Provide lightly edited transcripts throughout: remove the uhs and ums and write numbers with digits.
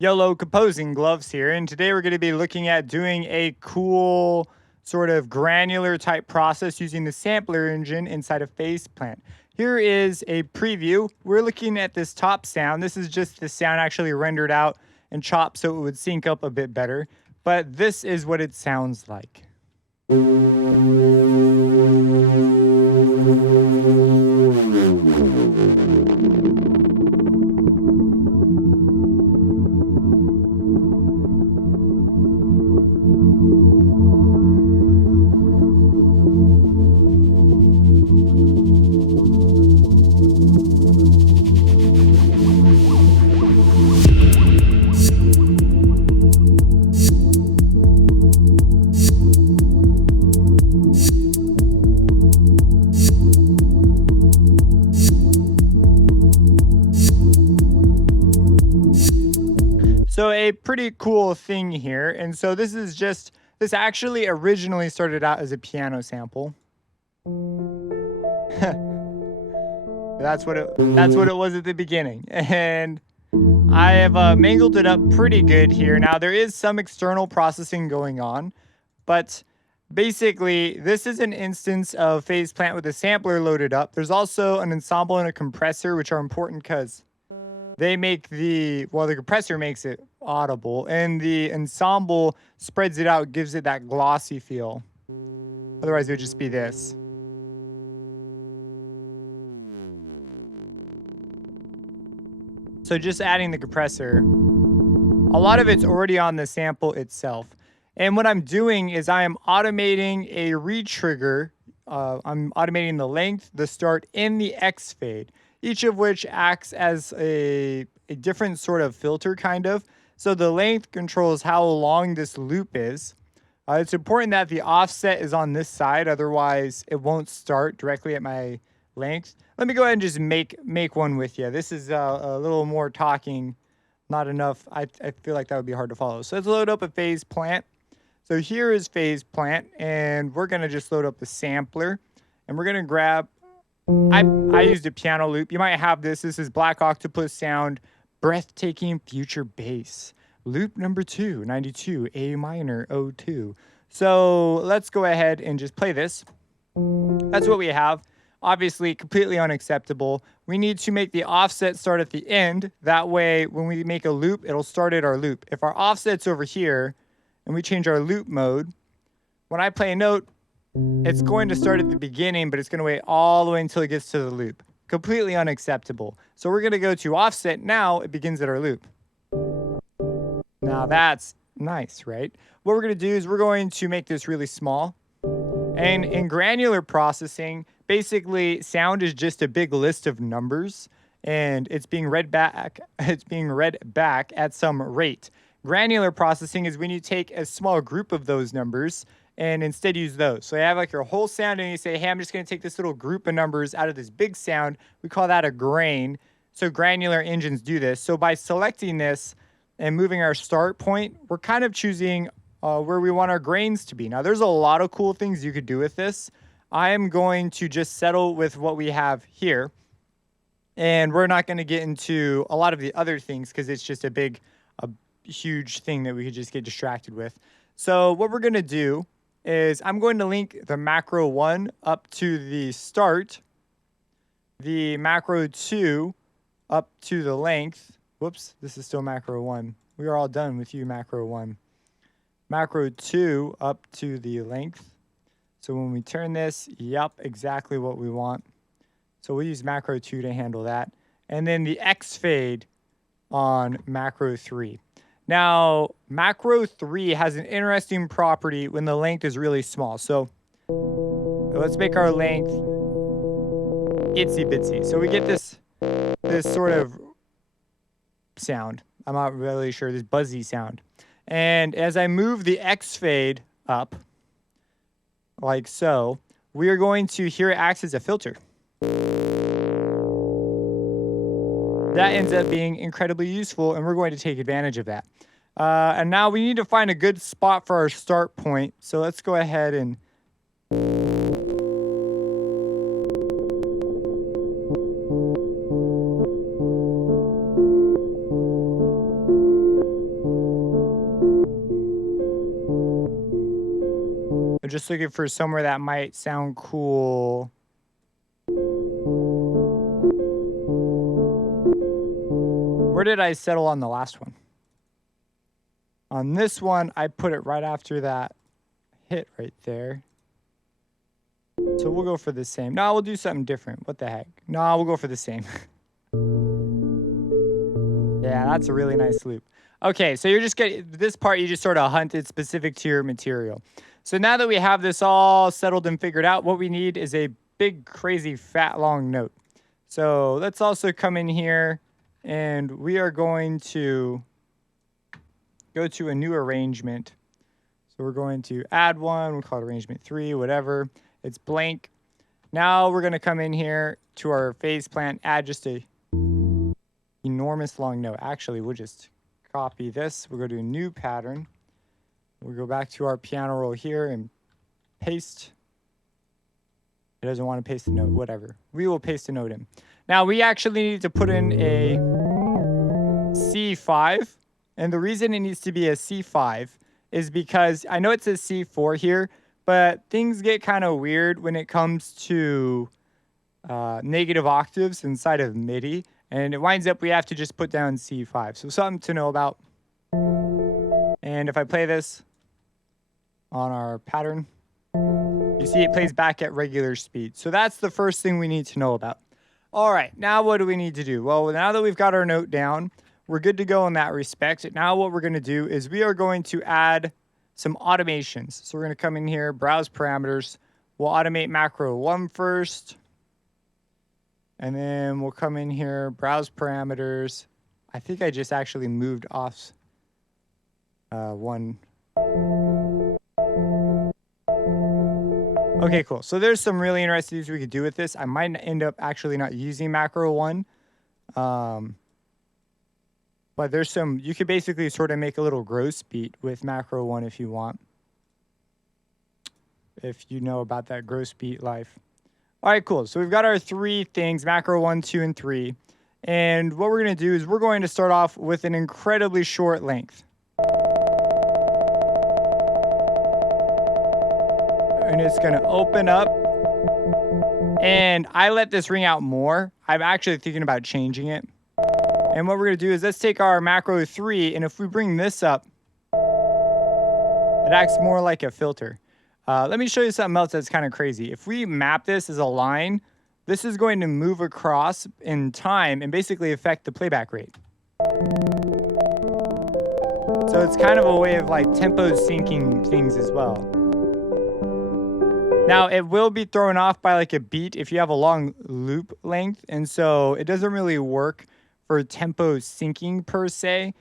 YOLO composing gloves here, and today we're going to be looking at doing a cool sort of granular type process using the sampler engine inside of phase plant. Here is a preview. We're looking at this top sound. This is just the sound actually rendered out and chopped so it would sync up a bit better, but this is what it sounds like. So a pretty cool thing here. And so this actually originally started out as a piano sample. That's what it was at the beginning. And I have mangled it up pretty good here. Now there is some external processing going on, but basically this is an instance of phase plant with a sampler loaded up. There's also an ensemble and a compressor, which are important because they make the compressor makes it audible, and the ensemble spreads it out, gives it that glossy feel. Otherwise, it would just be this. So just adding the compressor, a lot of it's already on the sample itself. And what I'm doing is I am automating a retrigger. I'm automating the length, the start, and the X fade, each of which acts as a different sort of filter, kind of. So the length controls how long this loop is. It's important that the offset is on this side, otherwise it won't start directly at my length. Let me go ahead and just make one with you. This is a little more talking, not enough. I feel like that would be hard to follow. So let's load up a phase plant. So here is phase plant, and we're gonna just load up the sampler, and we're gonna grab, I used a piano loop. You might have this. This is Black Octopus Sound, Breathtaking Future Bass. Loop number 2, 92, A minor, O2. So let's go ahead and just play this. That's what we have. Obviously, completely unacceptable. We need to make the offset start at the end. That way, when we make a loop, it'll start at our loop. If our offset's over here and we change our loop mode, when I play a note, it's going to start at the beginning, but it's going to wait all the way until it gets to the loop. Completely unacceptable. So we're going to go to offset now. It begins at our loop. Now that's nice, right? What we're going to do is we're going to make this really small. And in granular processing, basically sound is just a big list of numbers, and it's being read back. It's being read back at some rate. Granular processing is when you take a small group of those numbers and instead use those. So you have like your whole sound and you say, hey, I'm just going to take this little group of numbers out of this big sound. We call that a grain. So granular engines do this. So by selecting this and moving our start point, we're kind of choosing where we want our grains to be. Now, there's a lot of cool things you could do with this. I am going to just settle with what we have here. And we're not going to get into a lot of the other things because it's just a huge thing that we could just get distracted with. So what we're going to do is I'm going to link the macro 1 up to the start, the macro 2 up to the length. Whoops, this is still macro 1. We are all done with you, macro 1. Macro 2 up to the length. So when we turn this, yep, exactly what we want. So we'll use macro 2 to handle that. And then the X fade on macro 3. Now, macro 3 has an interesting property when the length is really small. So let's make our length itsy bitsy. So we get this sort of sound. I'm not really sure, this buzzy sound. And as I move the X fade up, like so, we are going to hear it acts as a filter. That ends up being incredibly useful, and we're going to take advantage of that. And now we need to find a good spot for our start point. So let's go ahead and I'm just looking for somewhere that might sound cool. Where did I settle on the last one? On this one, I put it right after that hit right there. So we'll go for the same. No, we'll do something different. What the heck? No, we'll go for the same. Yeah, that's a really nice loop. Okay, so you're just getting this part, you just sort of hunted specific to your material. So now that we have this all settled and figured out, what we need is a big, crazy, fat, long note. So let's also come in here and we are going to go to a new arrangement. So we're going to add one, we'll call it arrangement 3, whatever. It's blank. Now we're going to come in here to our phase plan, add just a enormous long note. Actually, we'll just copy this. We'll go to a new pattern. We'll go back to our piano roll here and paste. It doesn't want to paste the note, whatever. We will paste a note in. Now we actually need to put in a C5. And the reason it needs to be a C5 is because I know it says C4 here, but things get kind of weird when it comes to negative octaves inside of MIDI. And it winds up we have to just put down C5. So something to know about. And if I play this on our pattern, you see it plays back at regular speed. So that's the first thing we need to know about. All right, now what do we need to do? Well, now that we've got our note down, we're good to go in that respect. Now what we're going to do is we are going to add some automations. So we're going to come in here, browse parameters. We'll automate macro 1 first. And then we'll come in here, browse parameters. I think I just actually moved off one. Okay, cool. So there's some really interesting things we could do with this. I might end up actually not using macro 1. But there's some, you could basically sort of make a little gross beat with macro 1 if you want. If you know about that gross beat life. All right, cool. So we've got our 3 things, macro 1, 2, and 3. And what we're going to do is we're going to start off with an incredibly short length. And it's going to open up. And I let this ring out more. I'm actually thinking about changing it. And what we're going to do is let's take our macro 3, and if we bring this up, it acts more like a filter. Let me show you something else that's kind of crazy. If we map this as a line, this is going to move across in time and basically affect the playback rate. So it's kind of a way of like tempo syncing things as well. Now it will be thrown off by like a beat if you have a long loop length, and so it doesn't really work for tempo syncing per se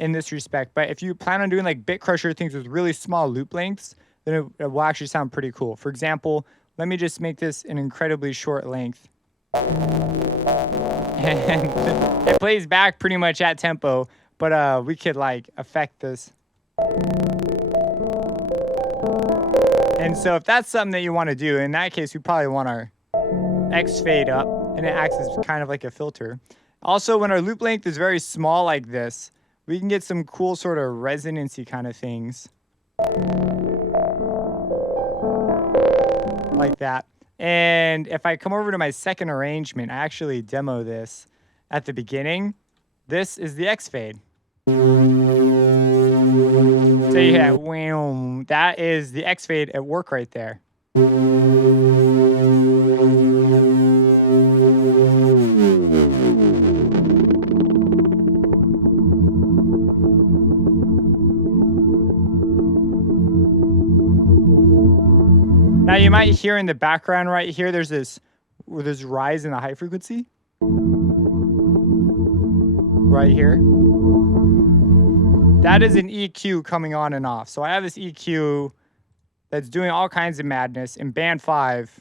in this respect. But if you plan on doing like bit crusher things with really small loop lengths, then it will actually sound pretty cool. For example, let me just make this an incredibly short length. And it plays back pretty much at tempo, but we could like affect this. And so if that's something that you want to do, in that case, we probably want our X fade up, and it acts as kind of like a filter. Also, when our loop length is very small like this, we can get some cool sort of resonancy kind of things. Like that. And if I come over to my second arrangement, I actually demo this at the beginning. This is the X fade. So yeah, wham, that is the X fade at work right there. Now you might hear in the background right here, there's this rise in the high frequency. Right here. That is an EQ coming on and off. So I have this EQ that's doing all kinds of madness, and band 5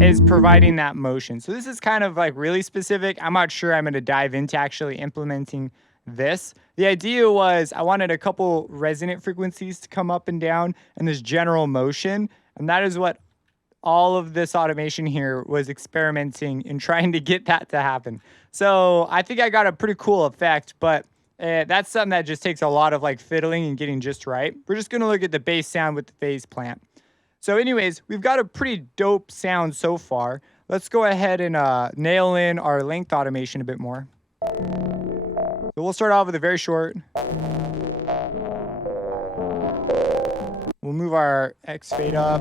is providing that motion. So this is kind of like really specific. I'm not sure I'm going to dive into actually implementing this. The idea was I wanted a couple resonant frequencies to come up and down and this general motion. And that is what all of this automation here was experimenting and trying to get that to happen. So I think I got a pretty cool effect, but That's something that just takes a lot of like fiddling and getting just right. We're just going to look at the bass sound with the phase plant. So anyways, we've got a pretty dope sound so far. Let's go ahead and nail in our length automation a bit more. So we'll start off with a very short. We'll move our X fade up.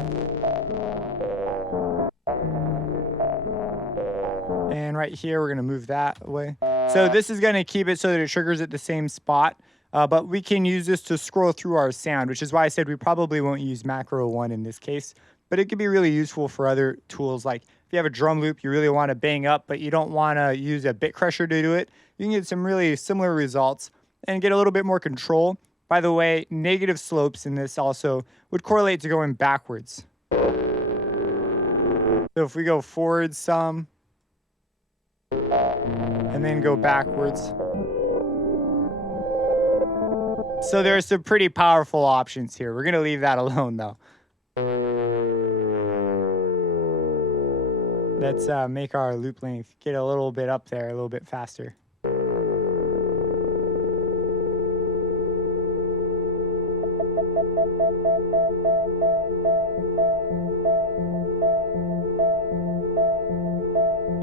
And right here, we're going to move that away. So this is going to keep it so that it triggers at the same spot. But we can use this to scroll through our sound, which is why I said we probably won't use macro 1 in this case. But it could be really useful for other tools. Like if you have a drum loop you really want to bang up, but you don't want to use a bit crusher to do it, you can get some really similar results and get a little bit more control. By the way, negative slopes in this also would correlate to going backwards. So if we go forward some, and then go backwards. So there are some pretty powerful options here. We're going to leave that alone, though. Let's make our loop length get a little bit up there, a little bit faster.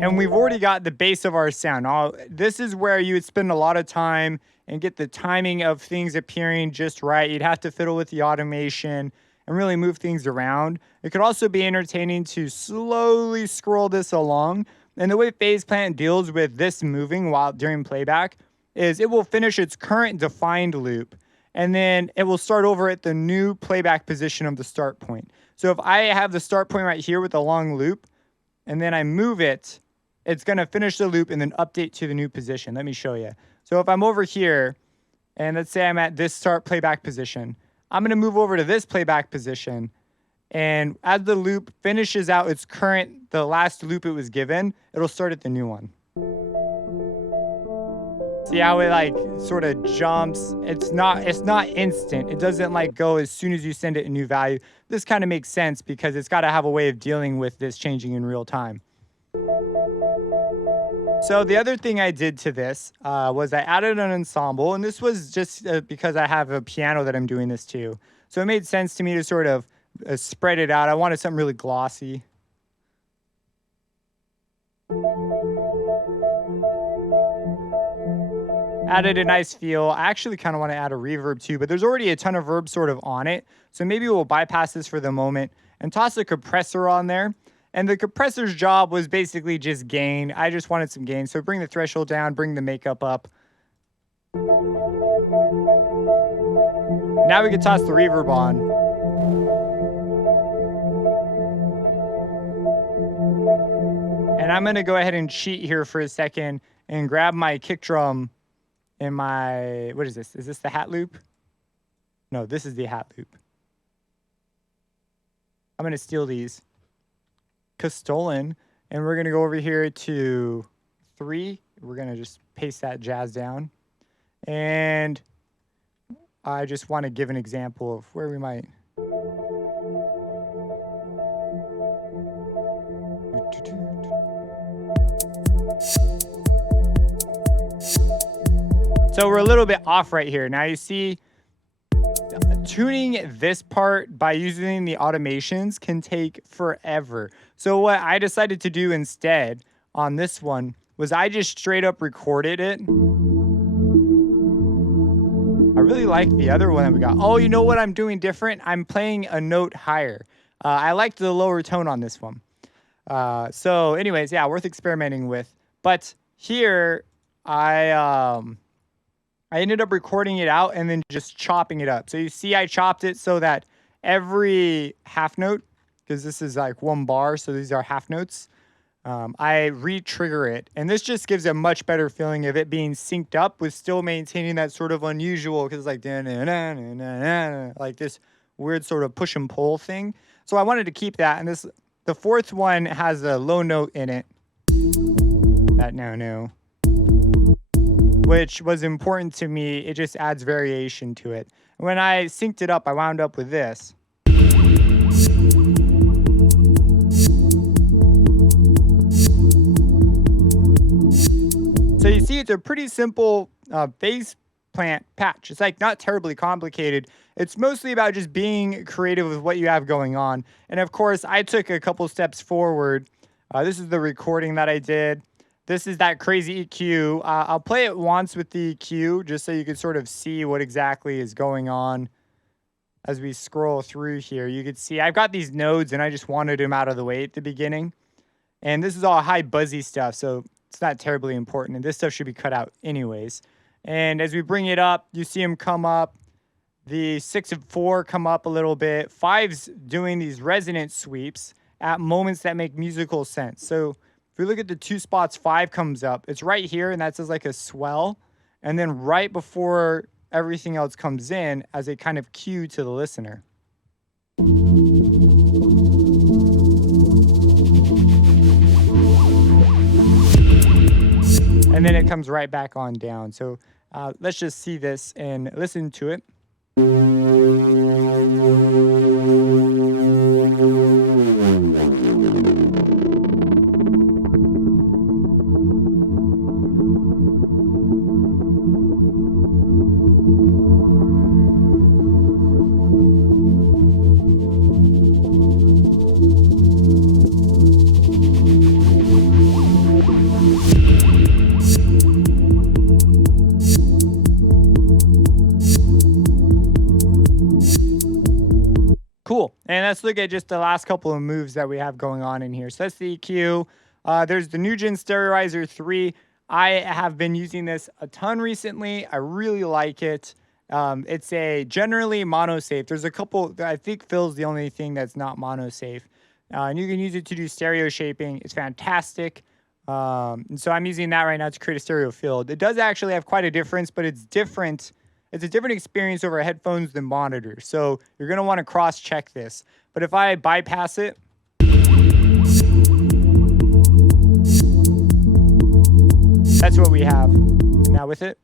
And we've already got the base of our sound. Now, this is where you would spend a lot of time and get the timing of things appearing just right. You'd have to fiddle with the automation and really move things around. It could also be entertaining to slowly scroll this along. And the way phase plant deals with this moving while during playback is it will finish its current defined loop, and then it will start over at the new playback position of the start point. So if I have the start point right here with a long loop, and then I move it, it's going to finish the loop and then update to the new position. Let me show you. So if I'm over here, and let's say I'm at this start playback position, I'm going to move over to this playback position. And as the loop finishes out its current, the last loop it was given, it'll start at the new one. See how it like sort of jumps? It's not instant. It doesn't like go as soon as you send it a new value. This kind of makes sense because it's got to have a way of dealing with this changing in real time. So the other thing I did to this was I added an ensemble, and this was just because I have a piano that I'm doing this to. So it made sense to me to sort of spread it out. I wanted something really glossy. Added a nice feel. I actually kind of want to add a reverb too, but there's already a ton of verb sort of on it. So maybe we'll bypass this for the moment and toss a compressor on there. And the compressor's job was basically just gain. I just wanted some gain. So bring the threshold down, bring the makeup up. Now we can toss the reverb on. And I'm going to go ahead and cheat here for a second and grab my kick drum in my, what is this? Is this the hat loop? No, this is the hat loop. I'm going to steal these. Stolen, and we're going to go over here to 3. We're going to just paste that jazz down, and I just want to give an example of where we might so we're a little bit off right here. Now you see tuning this part by using the automations can take forever. So what I decided to do instead on this one was I just straight up recorded it. I really like the other one that we got. Oh, you know what I'm doing different? I'm playing a note higher. I liked the lower tone on this one. So anyways, yeah, worth experimenting with. But here I ended up recording it out and then just chopping it up. So you see I chopped it so that every half note, because this is like 1 bar, so these are half notes, I re-trigger it. And this just gives a much better feeling of it being synced up with still maintaining that sort of unusual, because it's like, like this weird sort of push and pull thing. So I wanted to keep that. And this, the 4th one has a low note in it. That no. Which was important to me. It just adds variation to it. When I synced it up, I wound up with this. So you see, it's a pretty simple phase plant patch. It's like not terribly complicated. It's mostly about just being creative with what you have going on. And of course, I took a couple steps forward. This is the recording that I did. This is that crazy EQ. I'll play it once with the EQ just so you can sort of see what exactly is going on. As we scroll through here, you can see I've got these nodes and I just wanted them out of the way at the beginning. And this is all high buzzy stuff, so it's not terribly important. And this stuff should be cut out anyways. And as we bring it up, you see them come up. The 6 and 4 come up a little bit. 5's doing these resonance sweeps at moments that make musical sense. So if we look at the 2 spots, 5 comes up. It's right here, and that says like a swell. And then right before everything else comes in as a kind of cue to the listener. And then it comes right back on down. So let's just see this and listen to it. Cool. And let's look at just the last couple of moves that we have going on in here. So that's the EQ. There's the Nugent Sterilizer 3. I have been using this a ton recently. I really like it. It's a generally mono-safe. There's a couple, I think Phil's the only thing that's not mono-safe. And you can use it to do stereo shaping. It's fantastic. And so I'm using that right now to create a stereo field. It does actually have quite a difference, but it's different. It's a different experience over headphones than monitors. So you're going to want to cross-check this. But if I bypass it, that's what we have. Now with it.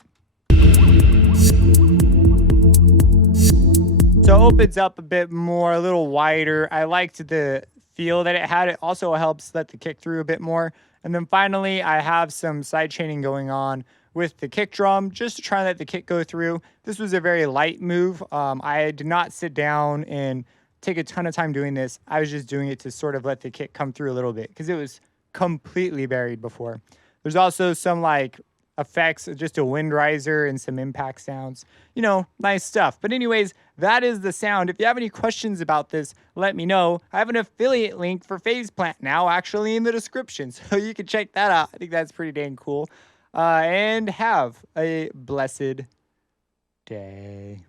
So it opens up a bit more, a little wider. I liked the feel that it had. It also helps let the kick through a bit more. And then finally, I have some side chaining going on with the kick drum just to try and let the kick go through. This was a very light move. I did not sit down and take a ton of time doing this. I was just doing it to sort of let the kick come through a little bit because it was completely buried before. There's also some like effects, just a wind riser and some impact sounds. You know, nice stuff. But anyways, that is the sound. If you have any questions about this, let me know. I have an affiliate link for Phase Plant now actually in the description, so you can check that out. I think that's pretty dang cool. And have a blessed day.